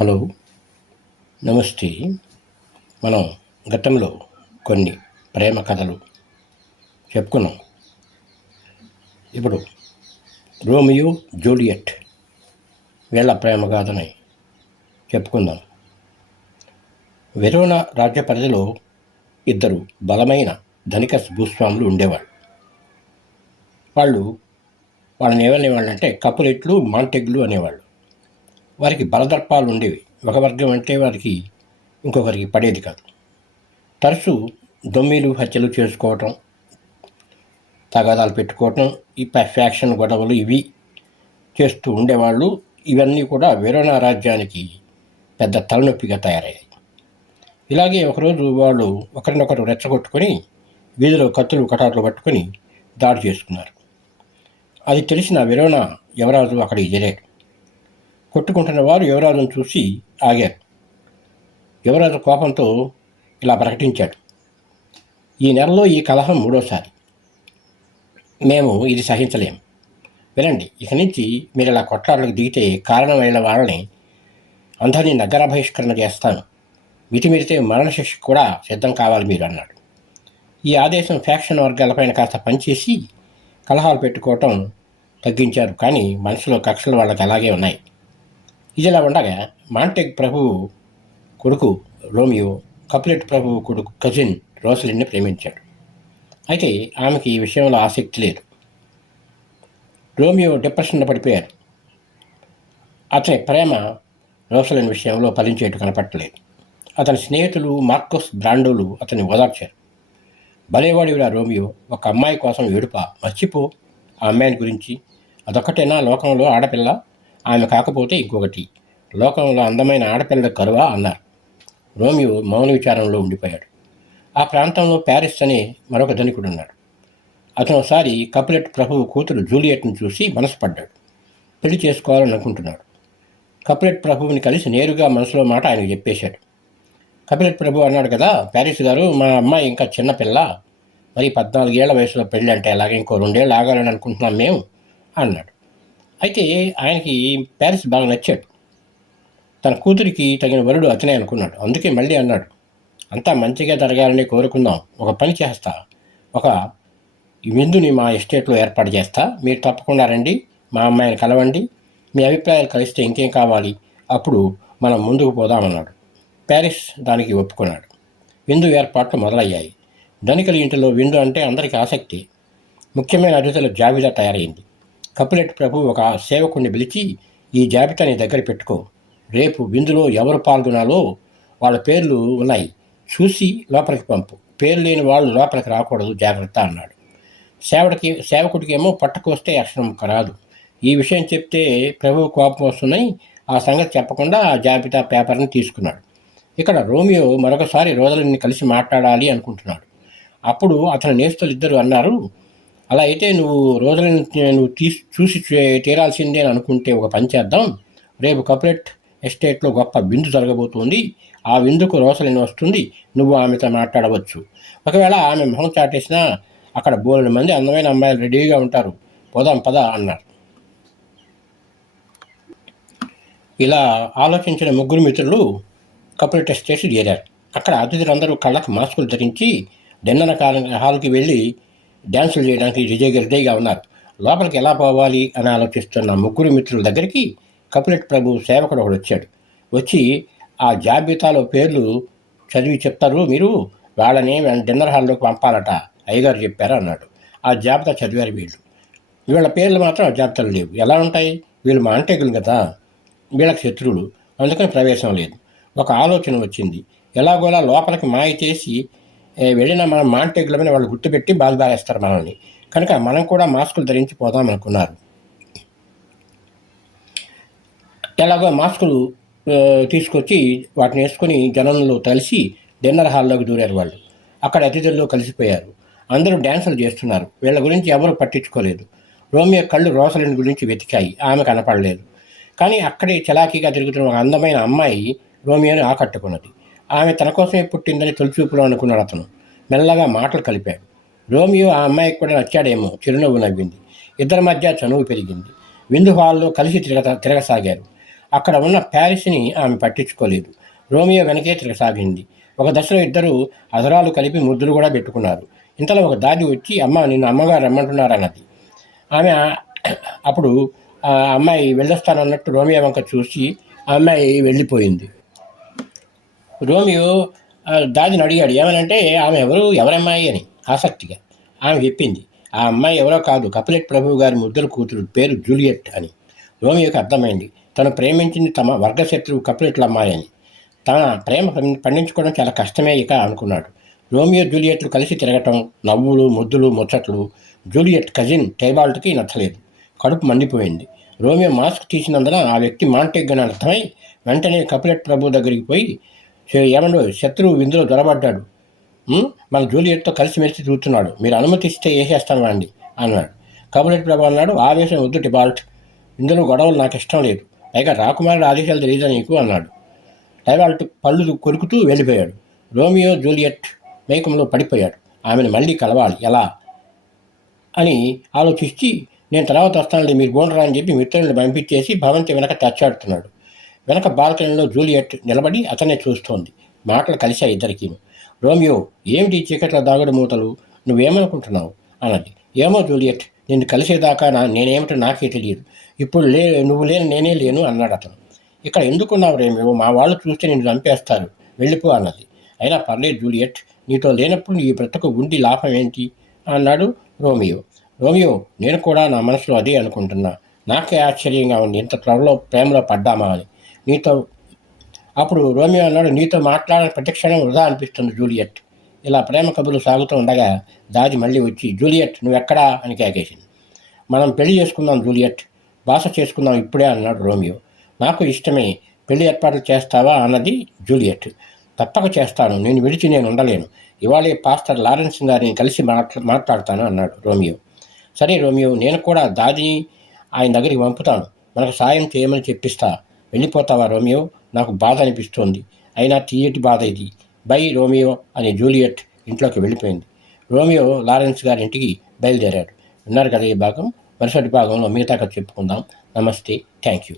Hello నమస్తే. మనం గతంలో కొన్ని ప్రేమ కథలు చెప్పుకున్నాం. ఇప్పుడు రోమియో జూలియట్ వీళ్ళ ప్రేమ కథని చెప్పుకుందాం. వెరోనా రాజ్య పరిధిలో ఇద్దరు బలమైన ధనిక భూస్వాములు ఉండేవాళ్ళు. వాళ్ళు వాళ్ళని ఏమనేవాళ్ళు అంటే కపులెట్లు మాంటెగ్లు అనేవాళ్ళు. వారికి బలదర్పాలు ఉండేవి. ఒక వర్గం అంటే వారికి ఇంకొకరికి పడేది కాదు. తరచూ దొమ్మిలు హత్యలు చేసుకోవటం తగాదాలు పెట్టుకోవటం ఈ ఫ్యాక్షన్ గొడవలు ఇవి చేస్తూ ఉండేవాళ్ళు. ఇవన్నీ కూడా వెరోనా రాజ్యానికి పెద్ద తలనొప్పిగా తయారయ్యాయి. ఇలాగే ఒకరోజు వాళ్ళు ఒకరినొకరు రెచ్చగొట్టుకొని వీధిలో కత్తులు కటాట్లు పట్టుకొని దాడి చేసుకున్నారు. అది తెలిసిన విరోణ యువరాజు అక్కడికి చేరాడు. కొట్టుకుంటున్న వారు యువరాజును చూసి ఆగారు. యువరాజు కోపంతో ఇలా ప్రకటించాడు. ఈ నెలలో ఈ కలహం మూడోసారి. మేము ఇది సహించలేము వినండి ఇక నుంచి మీరు ఇలా కొట్లాటలకు దిగితే కారణమైన వాళ్ళని అందరినీ నగర బహిష్కరణ చేస్తాను. మితిమీరితే మరణశిక్ష కూడా సిద్ధం కావాలి మీరు అన్నాడు. ఈ ఆదేశం ఫ్యాక్షన్ వర్గాలపైన కాస్త పనిచేసి కలహాలు పెట్టుకోవటం తగ్గించారు. కానీ మనసులో కక్షలు వాళ్ళకి అలాగే ఉన్నాయి. ఇదిలా ఉండగా మాంటెగ్ ప్రభువు కొడుకు రోమియో కప్లెట్ ప్రభువు కొడుకు కజిన్ రోసలిన్ని ప్రేమించాడు. అయితే ఆమెకి ఈ విషయంలో ఆసక్తి లేదు. రోమియో డిప్రెషన్లో పడిపోయారు. అతని ప్రేమ రోసలిన్ విషయంలో ఫలించేట్టు కనపట్టలేదు. అతని స్నేహితులు మార్కోస్ బ్రాండోలు అతన్ని ఓదార్చారు. భలేవాడివిరా రోమియో ఒక అమ్మాయి కోసం ఏడుపా మర్చిపో ఆ అమ్మాయిని గురించి అదొక్కటేనా లోకంలో ఆడపిల్ల? ఆమె కాకపోతే ఇంకొకటి. లోకంలో అందమైన ఆడపిల్లల కరువా అన్నారు. రోమియో మౌన విచారంలో ఉండిపోయాడు. ఆ ప్రాంతంలో ప్యారిస్ అనే మరొక ధనికుడు ఉన్నాడు. అతను ఒకసారి కపిలెట్ ప్రభువు కూతురు జూలియట్ను చూసి మనసుపడ్డాడు. పెళ్ళి చేసుకోవాలని అనుకుంటున్నాడు కపిలెట్ ప్రభువుని కలిసి నేరుగా మనసులో మాట ఆయనకు చెప్పేశాడు. కపిలెట్ ప్రభు అన్నాడు కదా ప్యారిస్ గారు మా అమ్మాయి ఇంకా చిన్నపిల్ల మరి పద్నాలుగేళ్ళ వయసులో పెళ్ళి అంటే అలాగే ఇంకో రెండేళ్ళు ఆగాలని అనుకుంటున్నాం మేము అన్నాడు. అయితే ఆయనకి ప్యారిస్ బాగా నచ్చాడు. తన కూతురికి తగిన వరుడు అతనే అనుకున్నాడు. అందుకే మళ్ళీ అన్నాడు అంతా మంచిగా జరగాలని కోరుకుందాం. ఒక పని చేస్తా. ఒక విందుని మా ఎస్టేట్లో ఏర్పాటు చేస్తా. మీరు తప్పకుండా రండి. మా అమ్మాయిని కలవండి. మీ అభిప్రాయాలు కలిస్తే ఇంకేం కావాలి? అప్పుడు మనం ముందుకు పోదామన్నాడు. ప్యారిస్ దానికి ఒప్పుకున్నాడు. విందు ఏర్పాట్లు మొదలయ్యాయి. ధనికల ఇంటిలో విందు అంటే అందరికీ ఆసక్తి. ముఖ్యమైన అతిథుల జాబితా తయారైంది. కపిలెట్ ప్రభు ఒక సేవకుడిని పిలిచి ఈ జాబితాని దగ్గర పెట్టుకో. రేపు విందులో ఎవరు పాల్గొనాలో వాళ్ళ పేర్లు ఉన్నాయి. చూసి లోపలికి పంపు. పేరు లేని వాళ్ళు లోపలికి రాకూడదు. జాగ్రత్త అన్నాడు. సేవడికి సేవకుడికేమో పట్టుకొస్తే అక్షరం రాదు. ఈ విషయం చెప్తే ప్రభు కోపం వస్తున్నాయి ఆ సంగతి చెప్పకుండా ఆ జాబితా పేపర్ని తీసుకున్నాడు. ఇక్కడ రోమియో మరొకసారి రోజులని కలిసి మాట్లాడాలి అనుకుంటున్నాడు. అప్పుడు అతని నేస్తులు ఇద్దరు అన్నారు అలా అయితే నువ్వు రోజులను నువ్వు తీసి చూసి తీరాల్సిందే అని అనుకుంటే ఒక పని చేద్దాం. రేపు కపరేట్ ఎస్టేట్లో గొప్ప విందు జరగబోతోంది. ఆ విందుకు రోసలిని వస్తుంది. నువ్వు ఆమెతో మాట్లాడవచ్చు. ఒకవేళ ఆమె మొహం చాటేసినా అక్కడ బోలెడు మంది అందమైన అమ్మాయిలు రెడీగా ఉంటారు. పోదాం పద అన్నారు. ఇలా ఆలోచించిన ముగ్గురు మిత్రులు కపరేట్ ఎస్టేట్ చేరారు. అక్కడ అతిథులందరూ కళ్ళకు మాస్కులు ధరించి డిన్నర్ హాల్కి వెళ్ళి డ్యాన్సులు చేయడానికి రిజయగిరిజైగా ఉన్నారు లోపలికి ఎలా పోవాలి అని ఆలోచిస్తున్న ముగ్గురు మిత్రుల దగ్గరికి కపిలెట్ ప్రభు సేవకుడు ఒకడు వచ్చాడు. వచ్చి ఆ జాబితాలో పేర్లు చదివి చెప్తారు మీరు వాళ్ళని డిన్నర్ హాల్లోకి పంపాలట అయ్యగారు చెప్పారు అన్నాడు. ఆ జాబితా చదివారు వీళ్ళు. వీళ్ళ పేర్లు మాత్రం ఆ జాబితాలు లేవు. ఎలా ఉంటాయి? వీళ్ళు మా అంటేగులు కదా? వీళ్ళకి శత్రువులు. అందుకని ప్రవేశం లేదు. ఒక ఆలోచన వచ్చింది. ఎలాగోలా లోపలికి మాయ చేసి వెళ్ళిన మన మాంటెగ్ల మీద వాళ్ళు గుర్తుపెట్టి బాధ బారేస్తారు మనల్ని. కనుక మనం కూడా మాస్కులు ధరించి పోదాం అనుకున్నారు. ఎలాగో మాస్కులు తీసుకొచ్చి వాటిని వేసుకొని జనంలో కలిసి డిన్నర్ హాల్లోకి దూరారు వాళ్ళు. అక్కడ అతిథుల్లో కలిసిపోయారు. అందరూ డ్యాన్సులు చేస్తున్నారు. వీళ్ళ గురించి ఎవరు పట్టించుకోలేదు. రోమియో కళ్ళు రోసలిన్ గురించి వెతికాయి. ఆమె కనపడలేదు. కానీ అక్కడే చలాకీగా తిరుగుతున్న ఒక అందమైన అమ్మాయి రోమియోని ఆకట్టుకున్నది. ఆమె తన కోసమే పుట్టిందని తొలిచూపులో అనుకున్నాడు అతను. మెల్లగా మాటలు కలిపాడు రోమియో ఆ అమ్మాయికి కూడా నచ్చాడేమో? చిరునవ్వు నవ్వింది. ఇద్దరి మధ్య చనువు పెరిగింది. విందు హాల్లో కలిసి తిరగ తిరగసాగారు. అక్కడ ఉన్న ప్యారిస్ని ఆమె పట్టించుకోలేదు. రోమియో వెనకే తిరగసాగింది. ఒక దశలో ఇద్దరు అధరాలు కలిపి ముద్దులు కూడా పెట్టుకున్నారు. ఇంతలో ఒక దాది వచ్చి అమ్మ నిన్ను అమ్మగారు రమ్మంటున్నారన్నది. ఆమె అప్పుడు ఆ అమ్మాయి వెళ్ళొస్తానన్నట్టు రోమియో వంక చూసి ఆ అమ్మాయి వెళ్ళిపోయింది. రోమియో దాదిని అడిగాడు ఏమనంటే ఆమె ఎవరు? ఎవరమ్మాయి? అని. ఆసక్తిగా. ఆమె చెప్పింది ఆ అమ్మాయి ఎవరో కాదు కపిలెట్ ప్రభువు గారి ముద్దుల కూతురు పేరు జూలియట్ అని. రోమియోకి అర్థమైంది తను ప్రేమించింది తమ వర్గశత్రువు కపిలెట్ల అమ్మాయి అని. తన ప్రేమ పండించుకోవడం చాలా కష్టమే ఇక అనుకున్నాడు. రోమియో జూలియట్లు కలిసి తిరగటం నవ్వులు ముద్దులు ముచ్చట్లు జూలియట్ కజిన్ టైబాల్ట్కి నచ్చలేదు. కడుపు మండిపోయింది. రోమియో మాస్క్ తీసినందున ఆ వ్యక్తి మాంటెగ్ అని అర్థమై వెంటనే కపిలెట్ ప్రభు దగ్గరికి పోయి "శ- శత్రువు విందులో దొరబడ్డాడు. మన జూలియట్తో కలిసిమెలిసి చూస్తున్నాడు మీరు అనుమతిస్తే వేసేస్తాను అండి అన్నాడు. కబులెట్ ప్రభు అన్నాడు ఆవేశం వద్దు టిబాల్ట్ ఇందులో గొడవలు నాకు ఇష్టం లేదు. పైగా రాకుమారుడు ఆదేశాలు తెలియదా నీకు? అన్నాడు. టైవాల్ట్ పళ్ళు కొరుకుతూ వెళ్ళిపోయాడు. రోమియో జూలియట్ మేకంలో పడిపోయాడు. ఆమెను మళ్ళీ కలవాలి. ఎలా? అని ఆలోచించి నేను తర్వాత వస్తానులే మీరు బోండరా అని చెప్పి మిత్రులను పంపించేసి భవంతి వెనక తచ్చాడుతున్నాడు. వెనక బాల్కనీలో జూలియట్ నిలబడి అతనే చూస్తోంది. మాటలు కలిశాయి ఇద్దరికీ. రోమియో ఏమిటి చీకట్ల దాగుడు మూతలు? నువ్వేమనుకుంటున్నావు? అన్నది. ఏమో జూలియట్ నిన్ను కలిసేదాకా నా నేనేమిటో నాకే తెలియదు. ఇప్పుడు లే నువ్వు లేని నేనే లేను అన్నాడు అతను. ఇక్కడ ఎందుకున్నావు రేమియో? మా వాళ్ళు చూస్తే నిన్ను చంపేస్తారు. వెళ్ళిపో అన్నది. అయినా పర్లేదు జూలియట్ నీతో లేనప్పుడు నీ బ్రతకు ఉండి లాభం ఏంటి? అన్నాడు రోమియో. రోమియో నేను కూడా నా మనసులో అదే అనుకుంటున్నా. నాకే ఆశ్చర్యంగా ఉంది. ఇంత త్వరలో ప్రేమలో పడ్డామా అని. నీతో అప్పుడు రోమియో అన్నాడు నీతో మాట్లాడిన ప్రతిక్షణం వృధా అనిపిస్తుంది జూలియట్. ఇలా ప్రేమ కబుర్లు సాగుతూ ఉండగా దాది మళ్ళీ వచ్చి జూలియట్ నువ్వెక్కడా? అని కేకేసింది. మనం పెళ్ళి చేసుకుందాం జూలియట్. భాష చేసుకుందాం ఇప్పుడే అన్నాడు రోమియో. నాకు ఇష్టమే. పెళ్ళి ఏర్పాట్లు చేస్తావా? అన్నది జూలియట్. తప్పక చేస్తాను. నేను విడిచి నేను ఉండలేను. ఇవాళే పాస్టర్ లారెన్స్ గారిని కలిసి మాట్లా మాట్లాడతాను అన్నాడు రోమియో. సరే రోమియో నేను కూడా దాదిని ఆయన దగ్గరికి పంపుతాను. మనకు సాయం చేయమని చెప్పిస్తా. వెళ్ళిపోతావా రోమియో? నాకు బాధ అనిపిస్తోంది. అయినా తీయటి బాధ ఇది. బై రోమియో అని జూలియట్ ఇంట్లోకి వెళ్ళిపోయింది. రోమియో లారెన్స్ గారి ఇంటికి బయలుదేరాడు. విన్నారు కదా ఈ భాగం? మరుసటి భాగంలో మిగతా కథ చెప్పుకుందాం. నమస్తే. Thank you.